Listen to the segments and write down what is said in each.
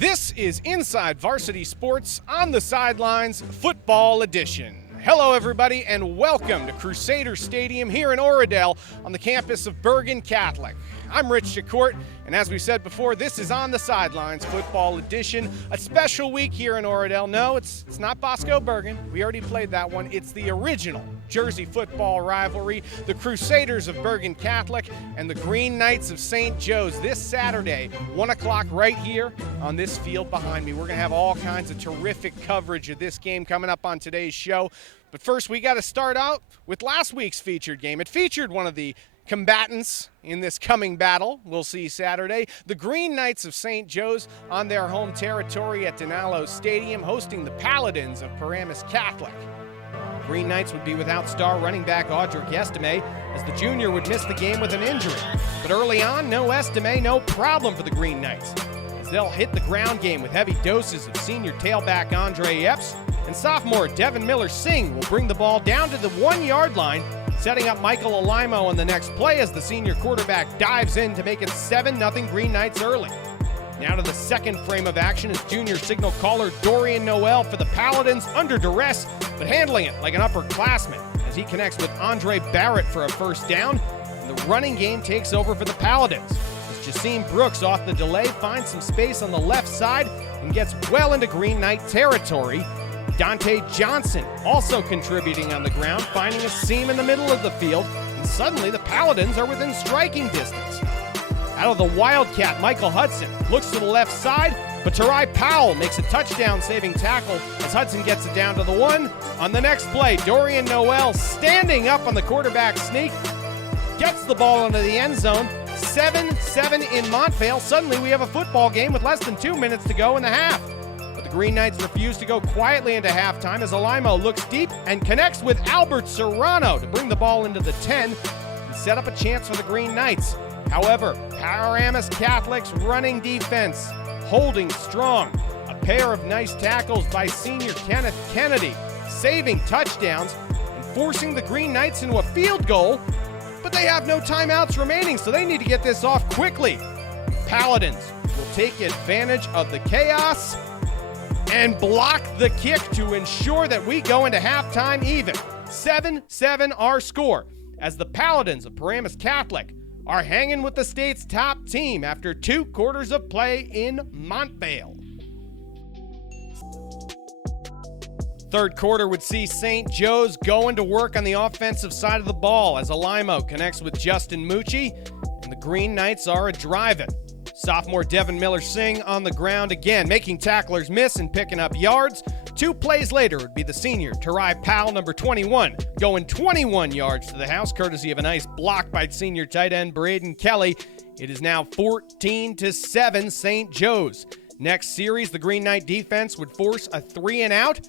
This is Inside Varsity Sports on the Sidelines Football Edition. Hello, everybody, and welcome to Crusader Stadium here in Oradell on the campus of Bergen Catholic. I'm Rich Jacourt, and as we said before, this is On the Sidelines Football Edition, a special week here in Oradell. No, it's not Bosco Bergen. We already played that one. It's the original Jersey football rivalry, the Crusaders of Bergen Catholic and the Green Knights of St. Joe's this Saturday, 1 o'clock right here on this field behind me. We're going to have all kinds of terrific coverage of this game coming up on today's show. But first, we got to start out with last week's featured game. It featured one of the combatants in this coming battle we'll see Saturday, the Green Knights of St. Joe's on their home territory at Denalo Stadium, hosting the Paladins of Paramus Catholic. Green Knights would be without star running back Audric Estime, as the junior would miss the game with an injury. But early on, no Estime, no problem for the Green Knights, as they'll hit the ground game with heavy doses of senior tailback Andre Epps, and sophomore Devin Miller-Singh will bring the ball down to the 1 yard line, setting up Michael Alaimo on the next play as the senior quarterback dives in to make it 7-0 Green Knights early. Now to the second frame of action is junior signal caller Dorian Noel for the Paladins, under duress, but handling it like an upperclassman as he connects with Andre Barrett for a first down, and the running game takes over for the Paladins as Jasim Brooks off the delay finds some space on the left side and gets well into Green Knight territory. Dante Johnson also contributing on the ground, finding a seam in the middle of the field, and suddenly the Paladins are within striking distance. Out of the Wildcat, Michael Hudson looks to the left side, but Tarai Powell makes a touchdown-saving tackle as Hudson gets it down to the 1. On the next play, Dorian Noel standing up on the quarterback sneak, gets the ball into the end zone. 7-7 in Montvale. Suddenly we have a football game with less than 2 minutes to go in the half. But the Green Knights refuse to go quietly into halftime as Alaimo looks deep and connects with Albert Serrano to bring the ball into the 10 and set up a chance for the Green Knights. However, Paramus Catholic's running defense holding strong. A pair of nice tackles by senior Kenneth Kennedy, saving touchdowns and forcing the Green Knights into a field goal, but they have no timeouts remaining, so they need to get this off quickly. Paladins will take advantage of the chaos and block the kick to ensure that we go into halftime even. 7-7 our score, as the Paladins of Paramus Catholic are hanging with the state's top team after 2 quarters of play in Montvale. Third quarter would see St. Joe's going to work on the offensive side of the ball as Alaimo connects with Justin Mucci, and the Green Knights are a driving. Sophomore Devin Miller-Singh on the ground again, making tacklers miss and picking up yards. 2 plays later would be the senior Tarai Powell, number 21, going 21 yards to the house, courtesy of a nice block by senior tight end Braden Kelly. It is now 14-7 St. Joe's. Next series, the Green Knight defense would force a 3-and-out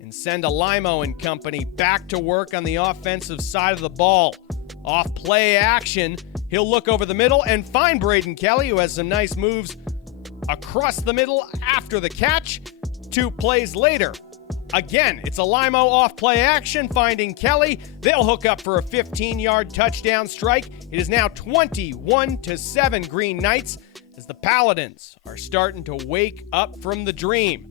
and send Alaimo and company back to work on the offensive side of the ball. Off play action, he'll look over the middle and find Braden Kelly, who has some nice moves across the middle after the catch. 2 plays later, again, it's Alaimo off play action, finding Kelly. They'll hook up for a 15-yard touchdown strike. It is now 21-7 Green Knights, as the Paladins are starting to wake up from the dream.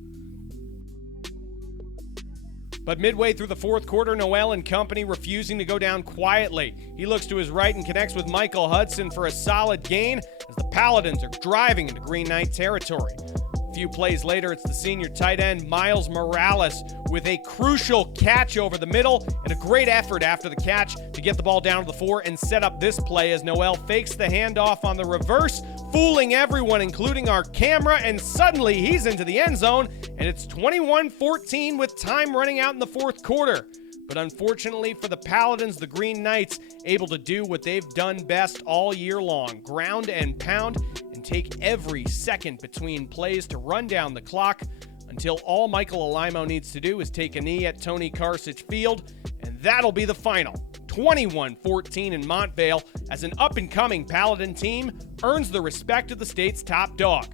But midway through the fourth quarter, Noel and company refusing to go down quietly. He looks to his right and connects with Michael Hudson for a solid gain as the Paladins are driving into Green Knight territory. A few plays later, it's the senior tight end Miles Morales with a crucial catch over the middle and a great effort after the catch to get the ball down to the 4 and set up this play as Noel fakes the handoff on the reverse, fooling everyone, including our camera, and suddenly he's into the end zone, and it's 21-14 with time running out in the fourth quarter. But unfortunately for the Paladins, the Green Knights able to do what they've done best all year long, ground and pound, and take every second between plays to run down the clock until all Michael Alaimo needs to do is take a knee at Tony Karsich Field, and that'll be the final. 21-14 in Montvale, as an up-and-coming Paladin team earns the respect of the state's top dog.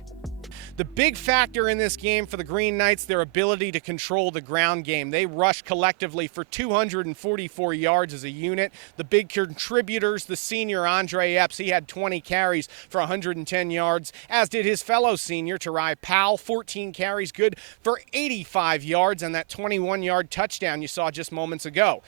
The big factor in this game for the Green Knights, their ability to control the ground game. They rushed collectively for 244 yards as a unit. The big contributors, the senior Andre Epps, he had 20 carries for 110 yards, as did his fellow senior Terai Powell, 14 carries, good for 85 yards, and that 21-yard touchdown you saw just moments ago.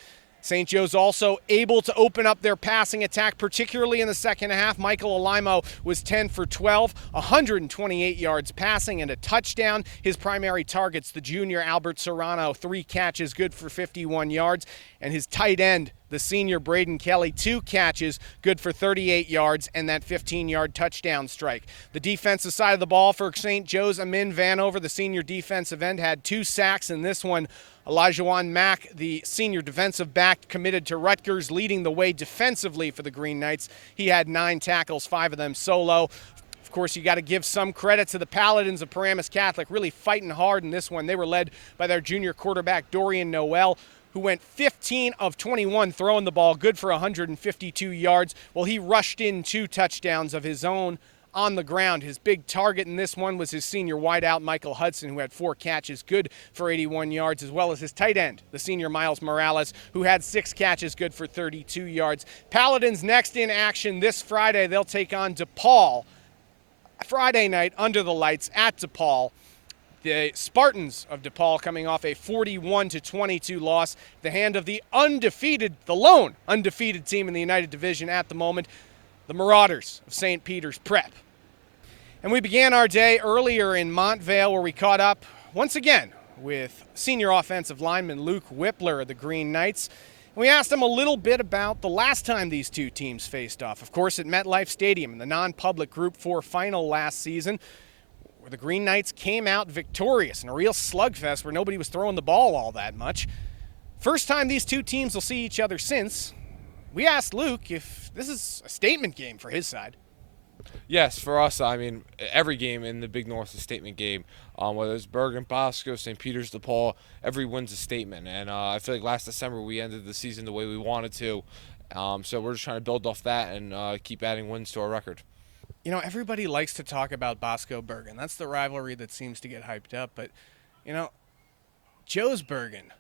St. Joe's also able to open up their passing attack, particularly in the second half. Michael Alaimo was 10 for 12, 128 yards passing and a touchdown. His primary targets, the junior Albert Serrano, 3 catches, good for 51 yards. And his tight end, the senior Braden Kelly, 2 catches, good for 38 yards, and that 15-yard touchdown strike. The defensive side of the ball for St. Joe's, Amin Vanover, the senior defensive end, had 2 sacks in this one. Elijah Mack, the senior defensive back committed to Rutgers, leading the way defensively for the Green Knights. He had 9 tackles, 5 of them solo. Of course, you got to give some credit to the Paladins of Paramus Catholic, really fighting hard in this one. They were led by their junior quarterback, Dorian Noel, who went 15 of 21 throwing the ball, good for 152 yards. Well, he rushed in 2 touchdowns of his own on the ground. His big target in this one was his senior wideout, Michael Hudson, who had 4 catches, good for 81 yards, as well as his tight end, the senior Miles Morales, who had 6 catches, good for 32 yards. Paladins next in action this Friday. They'll take on DePaul Friday night under the lights at DePaul. The Spartans of DePaul coming off a 41-22 loss, the hand of the lone undefeated team in the United Division at the moment, the Marauders of St. Peter's Prep. And we began our day earlier in Montvale, where we caught up once again with senior offensive lineman Luke Whippler of the Green Knights. And we asked him a little bit about the last time these two teams faced off, of course at MetLife Stadium in the non-public Group 4 final last season, where the Green Knights came out victorious in a real slugfest where nobody was throwing the ball all that much. First time these two teams will see each other since. We asked Luke if this is a statement game for his side. Yes, for us, I mean, every game in the Big North is a statement game. Whether it's Bergen, Bosco, St. Peter's, DePaul, every win's a statement. And I feel like last December we ended the season the way we wanted to. So we're just trying to build off that and keep adding wins to our record. You know, everybody likes to talk about Bosco-Bergen. That's the rivalry that seems to get hyped up. But, you know, Joe's Bergen,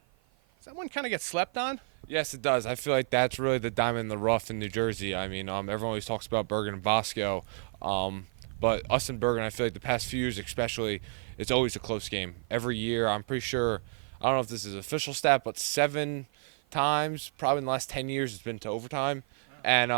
does that one kind of get slept on? Yes, it does. I feel like that's really the diamond in the rough in New Jersey. I mean, everyone always talks about Bergen and Bosco. But us and Bergen, I feel like the past few years especially, it's always a close game. Every year, I'm pretty sure, I don't know if this is official stat, but 7 times, probably in the last 10 years, it's been to overtime. And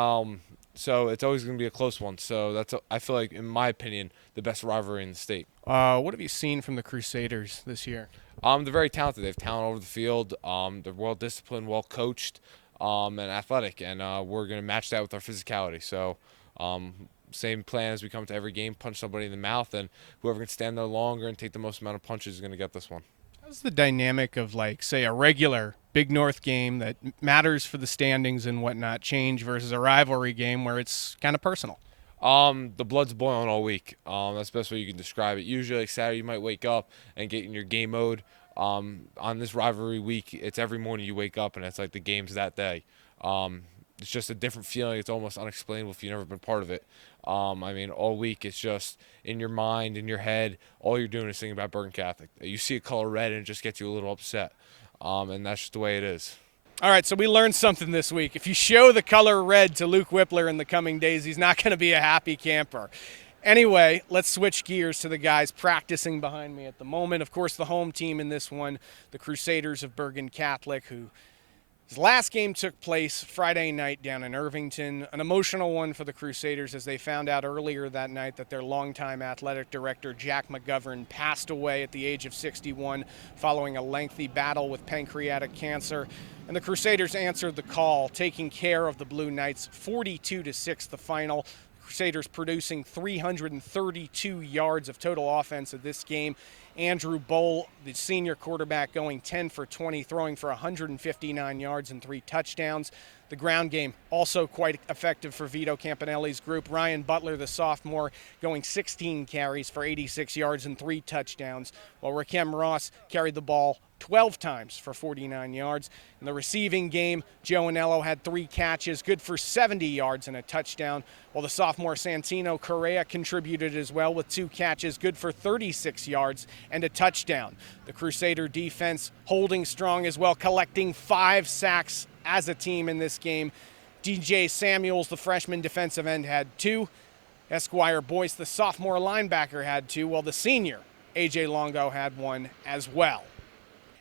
so it's always going to be a close one. So that's, I feel like, in my opinion, the best rivalry in the state. What have you seen from the Crusaders this year? They're very talented. They have talent over the field. They're well-disciplined, well-coached, and athletic. And we're going to match that with our physicality. So same plan as we come to every game, punch somebody in the mouth, and whoever can stand there longer and take the most amount of punches is going to get this one. How's the dynamic of, like, say, a regular Big North game that matters for the standings and whatnot change versus a rivalry game where it's kind of personal? The blood's boiling all week. That's the best way you can describe it. Usually, like Saturday, you might wake up and get in your game mode. On this rivalry week, it's every morning you wake up and it's like the game's that day. It's just a different feeling. It's almost unexplainable if you've never been part of it. I mean, all week it's just in your mind, in your head. All you're doing is thinking about Bergen Catholic. You see a color red and it just gets you a little upset. And that's just the way it is. All right, so we learned something this week. If you show the color red to Luke Whippler in the coming days, he's not going to be a happy camper. Anyway, let's switch gears to the guys practicing behind me at the moment. Of course, the home team in this one, the Crusaders of Bergen Catholic, who his last game took place Friday night down in Irvington, an emotional one for the Crusaders as they found out earlier that night that their longtime athletic director, Jack McGovern, passed away at the age of 61 following a lengthy battle with pancreatic cancer. And the Crusaders answered the call, taking care of the Blue Knights 42-6 the final. Crusaders producing 332 yards of total offense of this game. Andrew Bowl, the senior quarterback, going 10 for 20, throwing for 159 yards and 3 touchdowns. The ground game also quite effective for Vito Campanelli's group. Ryan Butler, the sophomore, going 16 carries for 86 yards and 3 touchdowns, while Rakim Ross carried the ball 12 times for 49 yards. In the receiving game, Joe Anello had 3 catches, good for 70 yards and a touchdown, while the sophomore Santino Correa contributed as well with 2 catches, good for 36 yards and a touchdown. The Crusader defense holding strong as well, collecting 5 sacks as a team in this game. DJ Samuels, the freshman defensive end, had 2. Esquire Boyce, the sophomore linebacker, had 2, while the senior, A.J. Longo, had 1 as well.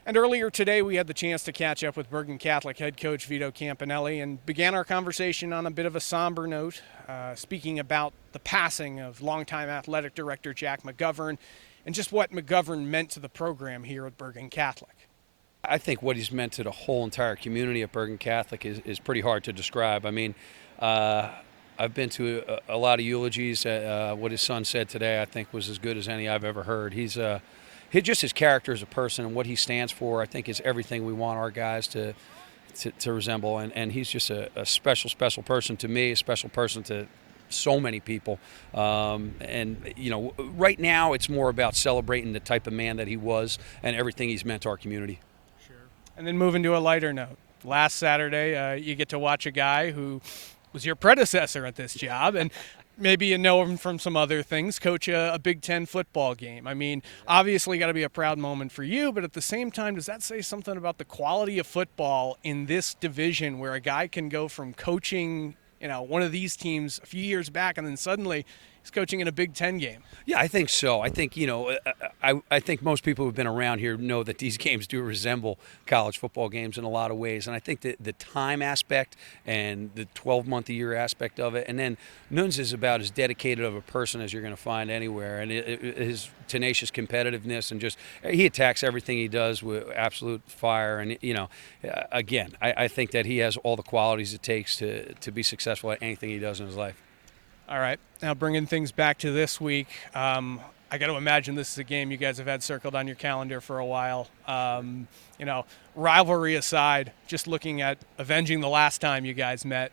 And earlier today, we had the chance to catch up with Bergen Catholic head coach Vito Campanelli and began our conversation on a bit of a somber note, speaking about the passing of longtime athletic director Jack McGovern and just what McGovern meant to the program here at Bergen Catholic. I think what he's meant to the whole entire community at Bergen Catholic is pretty hard to describe. I mean, I've been to a lot of eulogies. What his son said today, I think, was as good as any I've ever heard. He's just his character as a person and what he stands for, I think, is everything we want our guys to resemble. And he's just a special person to me, a special person to so many people. And, you know, right now it's more about celebrating the type of man that he was and everything he's meant to our community. And then moving to a lighter note. Last Saturday, you get to watch a guy who was your predecessor at this job, and maybe you know him from some other things, coach a Big Ten football game. I mean, obviously got to be a proud moment for you, but at the same time, does that say something about the quality of football in this division where a guy can go from coaching, you know, one of these teams a few years back and then suddenly he's coaching in a Big Ten game? Yeah, I think so. I think, you know, I think most people who've been around here know that these games do resemble college football games in a lot of ways. And I think that the time aspect and the 12-month-a-year aspect of it, and then Nunes is about as dedicated of a person as you're going to find anywhere. And his tenacious competitiveness and just he attacks everything he does with absolute fire. And, you know, again, I think that he has all the qualities it takes to be successful at anything he does in his life. All right, now bringing things back to this week, I got to imagine this is a game you guys have had circled on your calendar for a while. You know, rivalry aside, just looking at avenging the last time you guys met,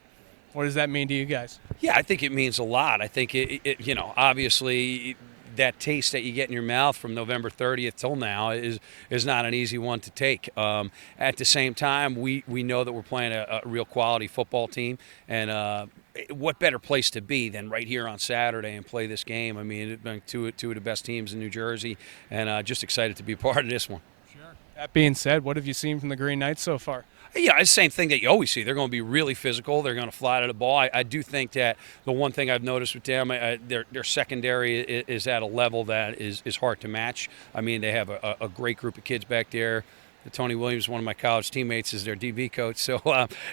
what does that mean to you guys? Yeah, I think it means a lot. I think, you know, obviously that taste that you get in your mouth from November 30th till now is not an easy one to take. At the same time, we know that we're playing a real quality football team, and what better place to be than right here on Saturday and play this game? I mean, it's been two of the best teams in New Jersey, and just excited to be part of this one. Sure. That being said, what have you seen from the Green Knights so far? Yeah, it's the same thing that you always see. They're going to be really physical. They're going to fly to the ball. I do think that the one thing I've noticed with them, their secondary is at a level that is hard to match. I mean, they have a great group of kids back there. Tony Williams, one of my college teammates, is their DB coach. So,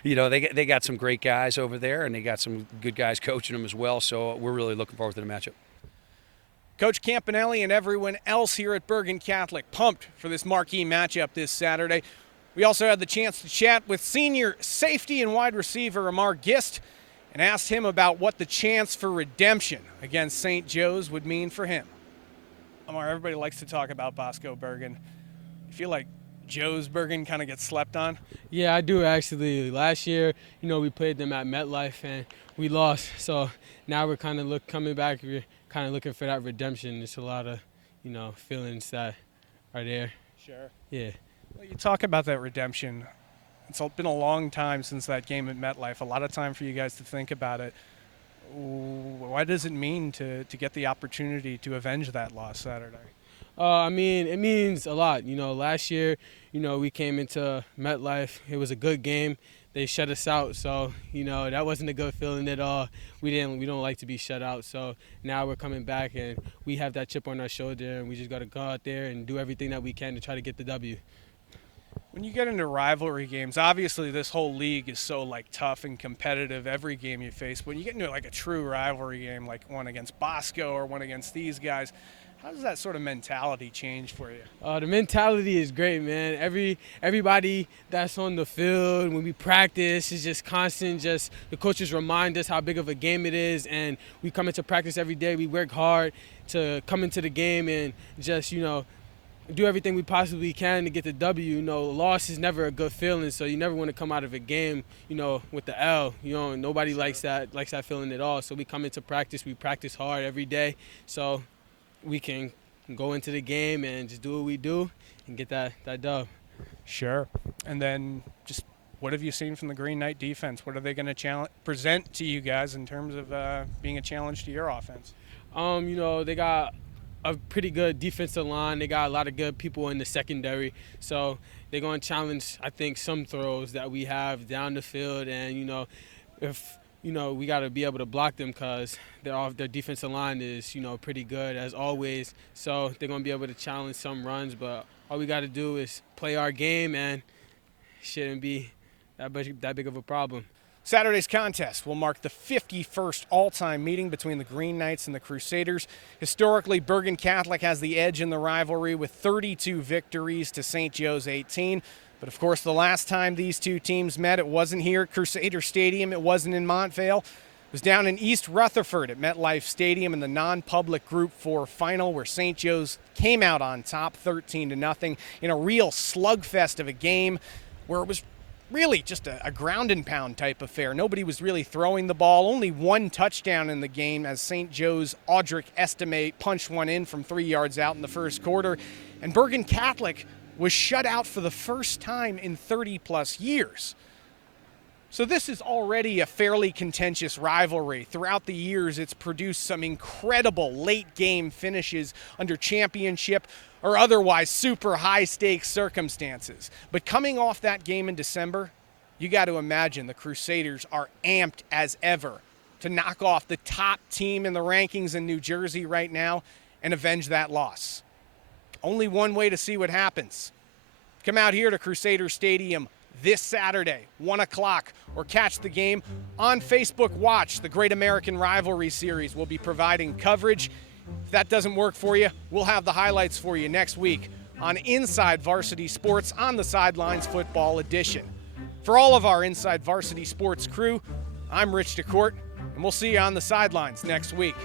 you know, they got some great guys over there, and they got some good guys coaching them as well. So we're really looking forward to the matchup. Coach Campanelli and everyone else here at Bergen Catholic pumped for this marquee matchup this Saturday. We also had the chance to chat with senior safety and wide receiver Amar Gist and asked him about what the chance for redemption against St. Joe's would mean for him. Amar, everybody likes to talk about Bosco Bergen. You feel like Joe's Bergen kind of gets slept on? Yeah, I do actually. Last year, you know, we played them at MetLife and we lost. So now we're kind of coming back. We're kind of looking for that redemption. There's a lot of, you know, feelings that are there. Sure. Yeah. Well, you talk about that redemption. It's been a long time since that game at MetLife. A lot of time for you guys to think about it. What does it mean to get the opportunity to avenge that loss Saturday? I mean, it means a lot. You know, last year, you know, we came into MetLife. It was a good game. They shut us out, so, you know, that wasn't a good feeling at all. We don't like to be shut out. So now we're coming back, and we have that chip on our shoulder, and we just got to go out there and do everything that we can to try to get the W. When you get into rivalry games, obviously this whole league is so like tough and competitive every game you face. When you get into like a true rivalry game, like one against Bosco or one against these guys, how does that sort of mentality change for you? The mentality is great, man. Everybody that's on the field, when we practice, is just constant. Just the coaches remind us how big of a game it is, and we come into practice every day. We work hard to come into the game and just, you know, do everything we possibly can to get the W. You know, loss is never a good feeling, so you never want to come out of a game, you know, with the L. You know, nobody likes that feeling at all. So we come into practice, we practice hard every day, so we can go into the game and just do what we do and get that dub. Sure. And then just what have you seen from the Green Knight defense? What are they going to present to you guys in terms of being a challenge to your offense? They got a pretty good defensive line. They got a lot of good people in the secondary. So they're going to challenge, I think, some throws that we have down the field. And, we got to be able to block them because their defensive line is, pretty good as always. So they're going to be able to challenge some runs. But all we got to do is play our game, and it shouldn't be that big of a problem. Saturday's contest will mark the 51st all-time meeting between the Green Knights and the Crusaders. Historically, Bergen Catholic has the edge in the rivalry with 32 victories to St. Joe's 18. But of course, the last time these two teams met, it wasn't here at Crusader Stadium. It wasn't in Montvale. It was down in East Rutherford at MetLife Stadium in the non-public Group 4 final, where St. Joe's came out on top 13-0 in a real slugfest of a game where it was really just a ground and pound type affair. Nobody was really throwing the ball. Only one touchdown in the game as St. Joe's Audric Estime punched one in from 3 yards out in the first quarter. And Bergen Catholic was shut out for the first time in 30-plus years. So this is already a fairly contentious rivalry. Throughout the years, it's produced some incredible late-game finishes under championship or otherwise super high-stakes circumstances. But coming off that game in December, you got to imagine the Crusaders are amped as ever to knock off the top team in the rankings in New Jersey right now and avenge that loss. Only one way to see what happens. Come out here to Crusader Stadium this Saturday, 1 o'clock, or catch the game on Facebook Watch. The Great American Rivalry Series will be providing coverage. If that doesn't work for you, we'll have the highlights for you next week on Inside Varsity Sports on the Sidelines Football Edition. For all of our Inside Varsity Sports crew, I'm Rich DeCourt, and we'll see you on the sidelines next week.